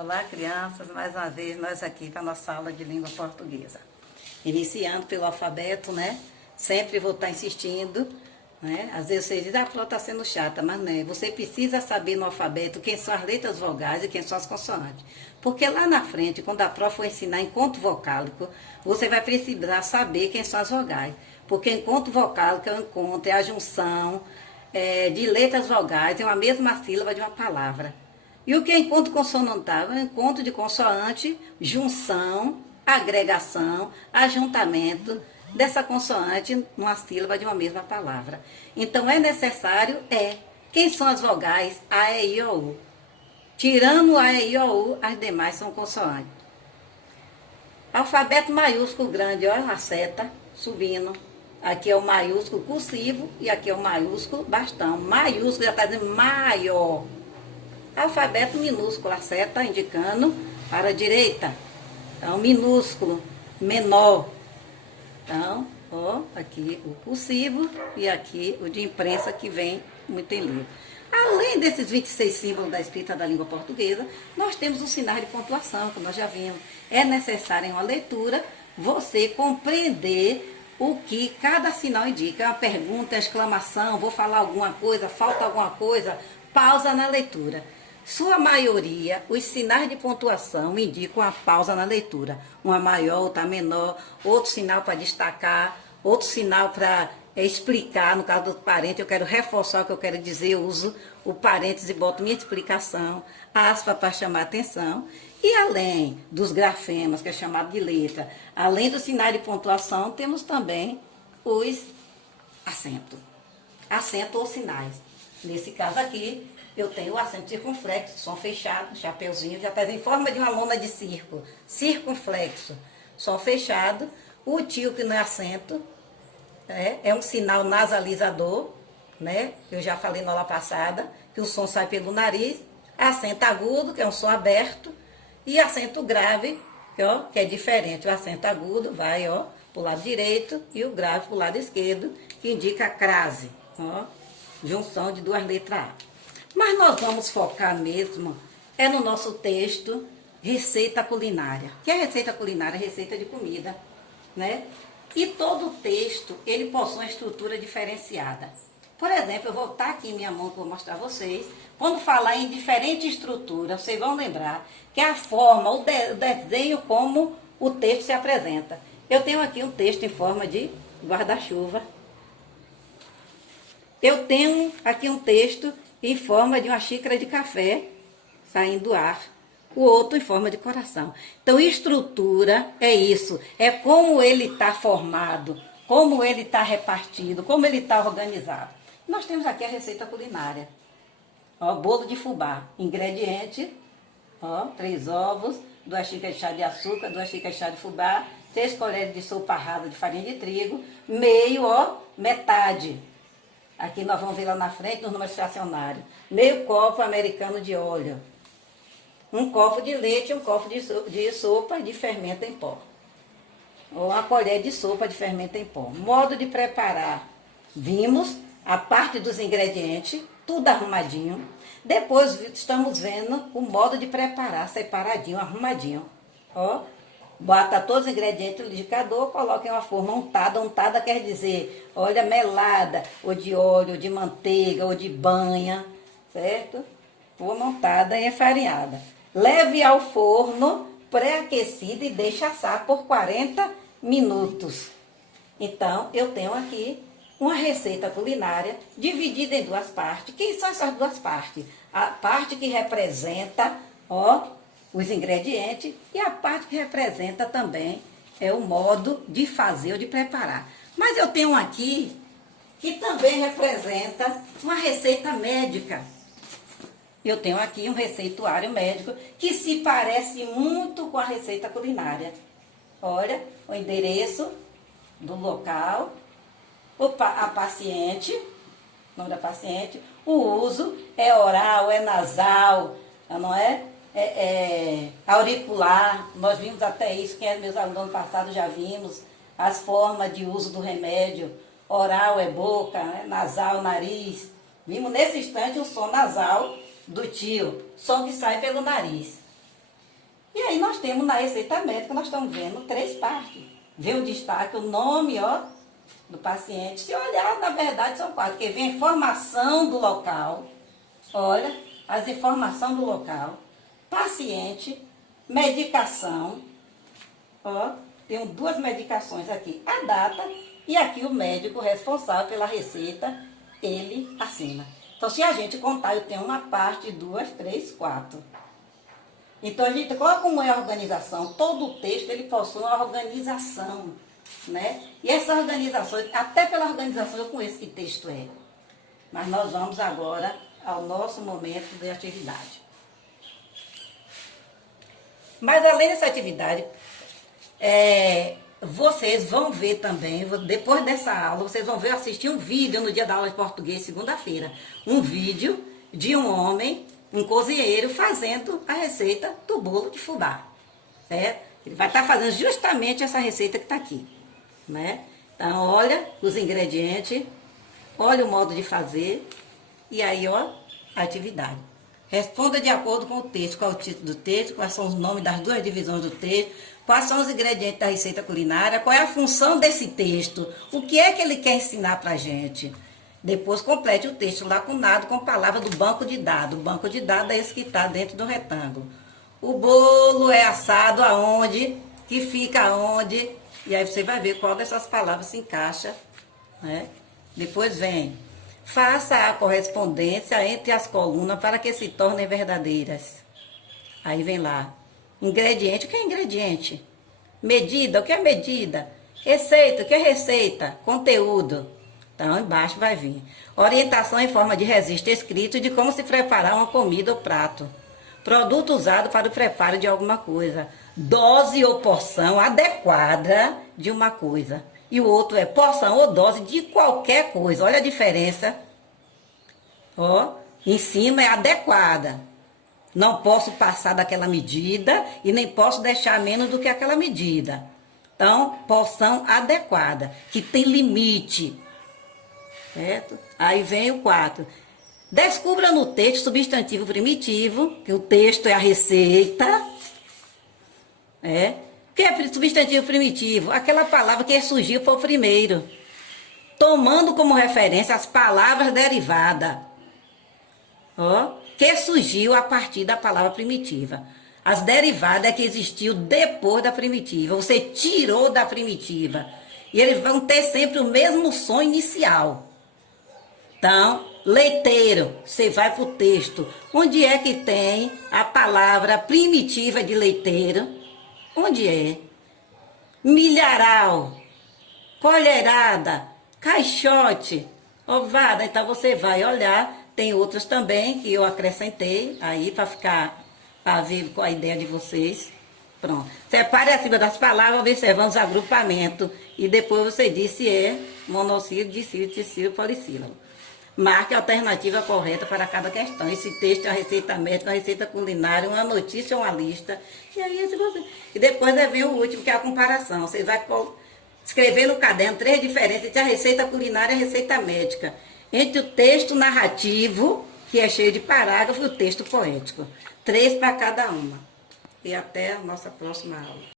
Olá, crianças, mais uma vez nós aqui para a nossa aula de língua portuguesa. Iniciando pelo alfabeto, né? Sempre vou estar insistindo, né? Às vezes você diz, a Flor está sendo chata, mas não é. Você precisa saber no alfabeto quem são as letras vogais e quem são as consoantes. Porque lá na frente, quando a prof for ensinar encontro vocálico, você vai precisar saber quem são as vogais. Porque encontro vocálico é o encontro, é a junção de letras vogais, é uma mesma sílaba de uma palavra. E o que é encontro consonantal? É um encontro de consoante, junção, agregação, ajuntamento dessa consoante numa sílaba de uma mesma palavra. Então é necessário, quem são as vogais A, E, I, O, U? Tirando A, E, I, O, U, as demais são consoantes. Alfabeto maiúsculo grande, olha a seta subindo. Aqui é o maiúsculo cursivo e aqui é o maiúsculo bastão. Maiúsculo já está dizendo maior. Alfabeto minúsculo, a seta indicando para a direita. Então, minúsculo, menor. Então, ó, aqui o cursivo e aqui o de imprensa que vem muito em livro. Além desses 26 símbolos da escrita da língua portuguesa, nós temos os sinais de pontuação, que nós já vimos. É necessário em uma leitura você compreender o que cada sinal indica. É uma pergunta, exclamação, vou falar alguma coisa, falta alguma coisa, pausa na leitura. Sua maioria, os sinais de pontuação indicam a pausa na leitura. Uma maior, outra menor, outro sinal para destacar, outro sinal para explicar. No caso do parente, eu quero reforçar o que eu quero dizer, eu uso o parênteses e boto minha explicação, aspa para chamar a atenção. E além dos grafemas, que é chamado de letra, além dos sinais de pontuação, temos também os acentos. Acento ou sinais. Nesse caso aqui, eu tenho o acento circunflexo, som fechado, chapeuzinho, já está em forma de uma lona de circo. Circunflexo, som fechado. O tio, que não é acento, é um sinal nasalizador, né? Eu já falei na aula passada, que o som sai pelo nariz. Acento agudo, que é um som aberto. E acento grave, que é diferente. O acento agudo vai para o lado direito e o grave para o lado esquerdo, que indica a crase, junção de duas letras A. Mas nós vamos focar mesmo no nosso texto Receita Culinária. Que é receita culinária? Receita de comida, né? E todo texto, ele possui uma estrutura diferenciada. Por exemplo, eu vou botar aqui em minha mão que eu vou mostrar a vocês. Quando falar em diferente estrutura, vocês vão lembrar que é a forma, o desenho como o texto se apresenta. Eu tenho aqui um texto em forma de guarda-chuva. Eu tenho aqui um texto em forma de uma xícara de café saindo do ar. O outro em forma de coração. Então, estrutura é isso. É como ele está formado, como ele está repartido, como ele está organizado. Nós temos aqui a receita culinária. Bolo de fubá. Ingrediente, 3 ovos, 2 xícaras de chá de açúcar, 2 xícaras de chá de fubá, 3 colheres de sopa rasa de farinha de trigo, meio, metade. Aqui nós vamos ver lá na frente, nos números fracionários. Meio copo americano de óleo. 1 copo de leite, 1 copo de sopa de fermento em pó. Ou uma colher de sopa de fermento em pó. Modo de preparar. Vimos a parte dos ingredientes, tudo arrumadinho. Depois estamos vendo o modo de preparar, separadinho, arrumadinho. Bota todos os ingredientes no liquidificador, coloca em uma forma untada. Untada quer dizer, olha, melada, ou de óleo, ou de manteiga, ou de banha, certo? Forma untada e enfarinhada. Leve ao forno pré-aquecido e deixe assar por 40 minutos. Então, eu tenho aqui uma receita culinária dividida em 2 partes. Quem são essas 2 partes? A parte que representa, os ingredientes, e a parte que representa também o modo de fazer ou de preparar. Mas eu tenho aqui que também representa uma receita médica. Eu tenho aqui um receituário médico que se parece muito com a receita culinária. Olha, o endereço do local, a paciente, nome da paciente, o uso é oral, é nasal, não é? Auricular. Nós vimos até isso, quem é meus alunos do ano passado já vimos, as formas de uso do remédio. Oral é boca, nasal, nariz. Vimos nesse instante o som nasal do tio, som que sai pelo nariz. E aí nós temos na receita médica, nós estamos vendo 3 partes. Vê o destaque, o nome, ó, do paciente. Se olhar, na verdade, são 4, porque vem a informação do local. Olha, as informações do local. Paciente, medicação. Ó, tem 2 medicações aqui. A data e aqui o médico responsável pela receita, ele assina. Então, se a gente contar, eu tenho uma parte, 2, 3, 4. Então, a gente coloca como é a organização. Todo o texto, ele possui uma organização, né? E essa organização, até pela organização eu conheço que texto é. Mas nós vamos agora ao nosso momento de atividade. Mas além dessa atividade, vocês vão ver também, depois dessa aula, vocês vão ver, assistir um vídeo no dia da aula de português, segunda-feira. Um vídeo de um homem, um cozinheiro, fazendo a receita do bolo de fubá. Certo? Ele vai estar fazendo justamente essa receita que está aqui. Né? Então, olha os ingredientes, olha o modo de fazer, e aí, ó, a atividade. Responda de acordo com o texto, qual é o título do texto, quais são os nomes das 2 divisões do texto, quais são os ingredientes da receita culinária, qual é a função desse texto, o que é que ele quer ensinar pra gente. Depois complete o texto lá com nada, com palavra do banco de dados. O banco de dados é esse que está dentro do retângulo. O bolo é assado aonde, que fica aonde, e aí você vai ver qual dessas palavras se encaixa, né? Depois vem, faça a correspondência entre as colunas para que se tornem verdadeiras. Aí vem lá, ingrediente, o que é ingrediente? Medida, o que é medida? Receita, o que é receita? Conteúdo. Então, embaixo vai vir. Orientação em forma de registro escrito de como se preparar uma comida ou prato. Produto usado para o preparo de alguma coisa. Dose ou porção adequada de uma coisa. E o outro é porção ou dose de qualquer coisa. Olha a diferença. Ó, em cima é adequada. Não posso passar daquela medida e nem posso deixar menos do que aquela medida. Então, porção adequada, que tem limite. Certo? Aí vem o 4. Descubra no texto substantivo primitivo, que o texto é a receita. O que é substantivo primitivo? Aquela palavra que surgiu foi o primeiro. Tomando como referência as palavras derivadas. Ó, que surgiu a partir da palavra primitiva. As derivadas é que existiu depois da primitiva. Você tirou da primitiva. E eles vão ter sempre o mesmo som inicial. Então, leiteiro, você vai para o texto. Onde é que tem a palavra primitiva de leiteiro? Onde é? Milharal, colherada, caixote, ovada. Então, você vai olhar. Tem outras também que eu acrescentei aí para ver com a ideia de vocês. Pronto. Separe acima das palavras, observando os agrupamentos. E depois você diz se é monossílabo, dissílabo, trissílabo, polissílabo. Marque a alternativa correta para cada questão. Esse texto é uma receita médica, uma receita culinária, uma notícia, uma lista. E aí e depois vem o último, que é a comparação. Você vai escrever no caderno 3 diferenças entre a receita culinária e a receita médica. Entre o texto narrativo, que é cheio de parágrafos, e o texto poético. 3 para cada uma. E até a nossa próxima aula.